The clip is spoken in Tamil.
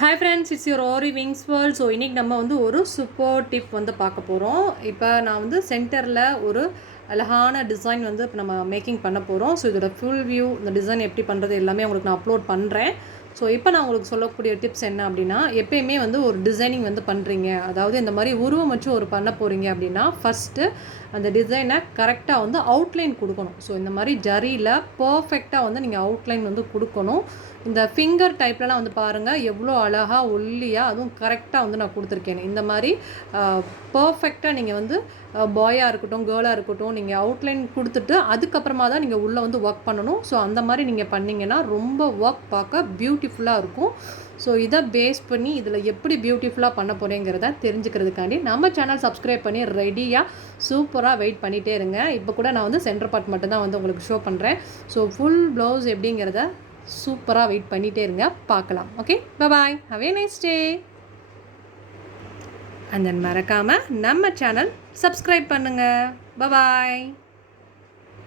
Hi friends, it's your Aariwingsworld. So இன்றைக்கி நம்ம வந்து ஒரு சூப்பர் டிப் வந்து பார்க்க போகிறோம். இப்போ நான் வந்து சென்டரில் ஒரு அழகான டிசைன் வந்து இப்போ நம்ம மேக்கிங் பண்ண போகிறோம். ஸோ இதோட ஃபுல் வியூ, இந்த டிசைன் எப்படி பண்ணுறது எல்லாமே உங்களுக்கு நான் அப்லோட் பண்ணுறேன். ஸோ இப்போ நான் உங்களுக்கு சொல்லக்கூடிய டிப்ஸ் என்ன அப்படின்னா, எப்பயுமே வந்து ஒரு டிசைனிங் வந்து பண்ணுறீங்க, அதாவது இந்த மாதிரி உருவம் வச்சு ஒரு பண்ண போகிறீங்க அப்படின்னா ஃபஸ்ட்டு அந்த டிசைனை கரெக்டாக வந்து அவுட்லைன் கொடுக்கணும். ஸோ இந்த மாதிரி ஜரியில் பர்ஃபெக்டாக வந்து நீங்கள் அவுட்லைன் வந்து கொடுக்கணும். இந்த ஃபிங்கர் டைப்லலாம் வந்து பாருங்கள் எவ்வளோ அழகாக ஒல்லியாக அதுவும் கரெக்டாக வந்து நான் கொடுத்துருக்கேன். இந்த மாதிரி பர்ஃபெக்டாக நீங்கள் வந்து பாயாக இருக்கட்டும் கேர்ளாக இருக்கட்டும் நீங்கள் அவுட்லைன் கொடுத்துட்டு அதுக்கப்புறமா தான் நீங்கள் உள்ளே வந்து ஒர்க் பண்ணணும். ஸோ அந்த மாதிரி நீங்கள் பண்ணிங்கன்னா ரொம்ப ஒர்க் பார்க்க பியூட்டிஃபுல்லாக இருக்கும். ஸோ இதை பேஸ் பண்ணி இதில் எப்படி பியூட்டிஃபுல்லாக பண்ண போகிறேங்கிறத தெரிஞ்சுக்கிறதுக்காண்டி நம்ம சேனல் சப்ஸ்கிரைப் பண்ணி ரெடியாக சூப்பராக வெயிட் பண்ணிகிட்டே இருங்க. இப்போ கூட நான் வந்து சென்டர் பார்ட் மட்டும்தான் வந்து உங்களுக்கு ஷோ பண்ணுறேன். ஸோ ஃபுல் ப்ளவுஸ் எப்படிங்கிறத சூப்பராக வெயிட் பண்ணிகிட்டே இருங்க, பார்க்கலாம். Okay, bye, have a nice day. And then மறக்காமல் நம்ம சேனல் சப்ஸ்கிரைப் பண்ணுங்கள். பாய்.